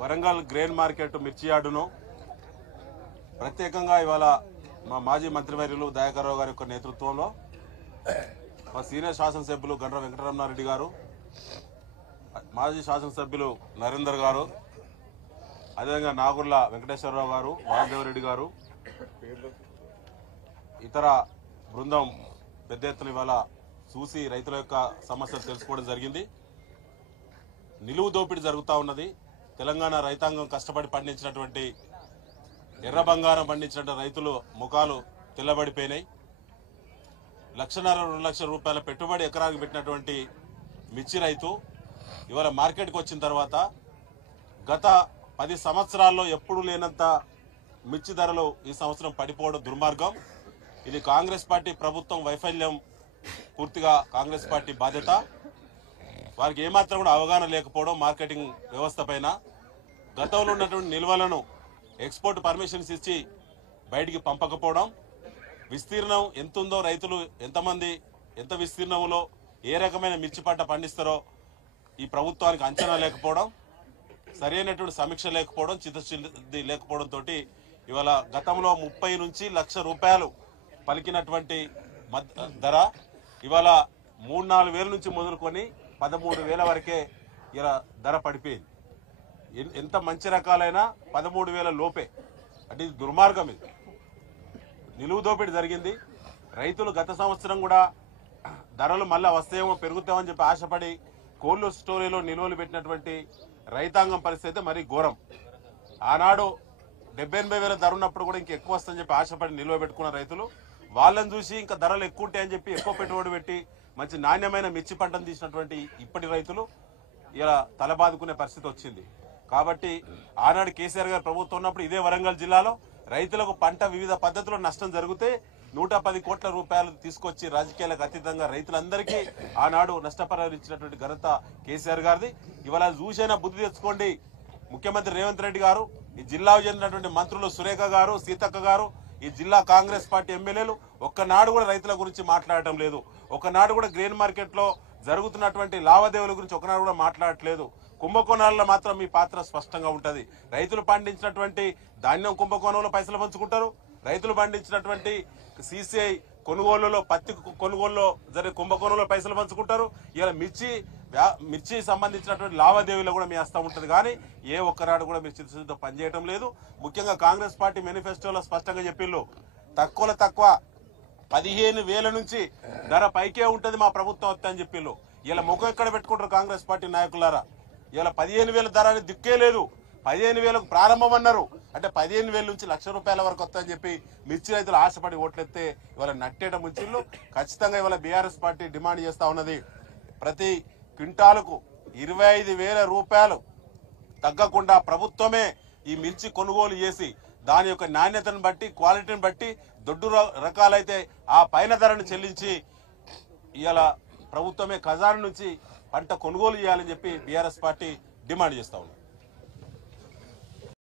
Warangal grain market మిర్చి యార్డును ప్రత్యేకంగా ఇవాళ మా మాజీ మంత్రివర్యులు దయాకర్రావు గారి యొక్క నేతృత్వంలో మా సీనియర్ శాసనసభ్యులు గండ్ర వెంకటరమణారెడ్డి గారు, మాజీ శాసనసభ్యులు నరేందర్ గారు, అదేవిధంగా నాగుర్ల వెంకటేశ్వరరావు గారు, వాసుదేవరెడ్డి గారు, ఇతర బృందం పెద్ద ఎత్తున ఇవాళ చూసి రైతుల యొక్క సమస్యలు తెలుసుకోవడం జరిగింది. నిలువు దోపిడీ జరుగుతూ ఉన్నది. తెలంగాణ రైతాంగం కష్టపడి పండించినటువంటి ఎర్ర బంగారం పండించిన రైతులు ముఖాలు తెల్లబడిపోయినాయి. 1,50,000 2 లక్షల రూపాయల పెట్టుబడి ఎకరానికి పెట్టినటువంటి మిర్చి రైతు ఇవాళ మార్కెట్కి వచ్చిన తర్వాత గత 10 సంవత్సరాల్లో ఎప్పుడూ లేనంత మిర్చి ధరలు ఈ సంవత్సరం పడిపోవడం దుర్మార్గం. ఇది కాంగ్రెస్ పార్టీ ప్రభుత్వం వైఫల్యం, పూర్తిగా కాంగ్రెస్ పార్టీ బాధ్యత. వారికి ఏమాత్రం కూడా అవగాహన లేకపోవడం మార్కెటింగ్ వ్యవస్థ పైన. గతంలో ఉన్నటువంటి నిల్వలను ఎక్స్పోర్ట్ పర్మిషన్స్ ఇచ్చి బయటికి పంపకపోవడం, విస్తీర్ణం ఎంత ఉందో, రైతులు ఎంతమంది ఎంత విస్తీర్ణంలో ఏ రకమైన మిర్చి పంట పండిస్తారో ఈ ప్రభుత్వానికి అంచనా లేకపోవడం, సరైనటువంటి సమీక్ష లేకపోవడం, చిత్తశుద్ధి లేకపోవడంతో ఇవాళ గతంలో 30 నుంచి 1,00,000 రూపాయలు పలికినటువంటి ధర ఇవాళ 3-4 వేల నుంచి మొదలుకొని 13,000 వరకే ఇలా ధర పడిపోయింది. ఎంత మంచి రకాలైనా 13,000 లోపే. అంటే ఇది దుర్మార్గం. ఇది నిలువు దోపిడీ జరిగింది. రైతులు గత సంవత్సరం కూడా ధరలు మళ్ళా వస్తాయేమో, పెరుగుతామని చెప్పి ఆశపడి కోల్డ్ స్టోరేలో నిల్వలు పెట్టినటువంటి రైతాంగం పరిస్థితి మరీ ఘోరం. ఆనాడు 70,000-80,000 ధర ఉన్నప్పుడు కూడా ఇంకెక్కువ వస్తుందని చెప్పి ఆశపడి నిల్వ పెట్టుకున్న రైతులు వాళ్ళని చూసి ఇంకా ధరలు ఎక్కువ ఉంటాయని చెప్పి ఎక్కువ పెట్టుబడి పెట్టి మంచి నాణ్యమైన మిర్చి పంటను తీసినటువంటి ఇప్పటి రైతులు ఇలా తలబాదుకునే పరిస్థితి వచ్చింది. కాబట్టి ఆనాడు కేసీఆర్ గారు ప్రభుత్వం ఉన్నప్పుడు ఇదే వరంగల్ జిల్లాలో రైతులకు పంట వివిధ పద్ధతుల్లో నష్టం జరిగితే 110 కోట్ల రూపాయలు తీసుకొచ్చి రాజకీయాలకు అతీతంగా రైతులందరికీ ఆనాడు నష్టపరిహారం ఇచ్చినటువంటి ఘనత కేసీఆర్ గారిది. ఇవాళ చూసైనా బుద్ధి తెచ్చుకోండి. ముఖ్యమంత్రి రేవంత్ రెడ్డి గారు, ఈ జిల్లాకు చెందినటువంటి మంత్రులు సురేఖ గారు, సీతక్క గారు, ఈ జిల్లా కాంగ్రెస్ పార్టీ ఎమ్మెల్యేలు ఒక్కనాడు కూడా రైతుల గురించి మాట్లాడటం లేదు. ఒకనాడు కూడా గ్రెయిన్ మార్కెట్ లో జరుగుతున్నటువంటి లావాదేవీల గురించి ఒకనాడు కూడా మాట్లాడట్లేదు. కుంభకోణాల్లో మాత్రం మీ పాత్ర స్పష్టంగా ఉంటది. రైతులు పండించినటువంటి ధాన్యం కుంభకోణంలో పైసలు పంచుకుంటారు. రైతులు పండించినటువంటి సిసిఐ కొనుగోలులో, పత్తి కొనుగోలులో జరిగే కుంభకోణంలో పైసలు పంచుకుంటారు. ఇలా మిర్చి సంబంధించినటువంటి లావాదేవీలో కూడా మీ హస్తం ఉంటుంది. కానీ ఏ ఒక్కనాడు కూడా మీరు చిత్తశుద్ధితో పనిచేయడం లేదు. ముఖ్యంగా కాంగ్రెస్ పార్టీ మేనిఫెస్టోలో స్పష్టంగా చెప్పిళ్ళు, తక్కువలో తక్కువ 15,000 నుంచి ధర పైకే ఉంటుంది మా ప్రభుత్వం వస్తా అని చెప్పిళ్ళు. ఇలా ముఖం ఎక్కడ పెట్టుకుంటారు కాంగ్రెస్ పార్టీ నాయకులారా? ఇలా 15,000 ధర అని దిక్కే లేదు. 15,000కు ప్రారంభం అన్నారు. అంటే 15,000 నుంచి 1,00,000 రూపాయల వరకు వస్తాయని చెప్పి మిర్చి రైతులు ఆశపడి ఓట్లెత్తే ఇవాళ నట్టేట ముంచిళ్ళు. ఖచ్చితంగా ఇవాళ బీఆర్ఎస్ పార్టీ డిమాండ్ చేస్తా ఉన్నది, ప్రతి క్వింటాలకు 25,000 రూపాయలు తగ్గకుండా ప్రభుత్వమే ఈ మిర్చి కొనుగోలు చేసి దాని యొక్క నాణ్యతను బట్టి, క్వాలిటీని బట్టి దొడ్డు రకాలైతే ఆ పైన ధరను చెల్లించి ఇవాళ ప్రభుత్వమే ఖజానా నుంచి పంట కొనుగోలు చేయాలని చెప్పి బీఆర్ఎస్ పార్టీ డిమాండ్ చేస్తా ఉంది.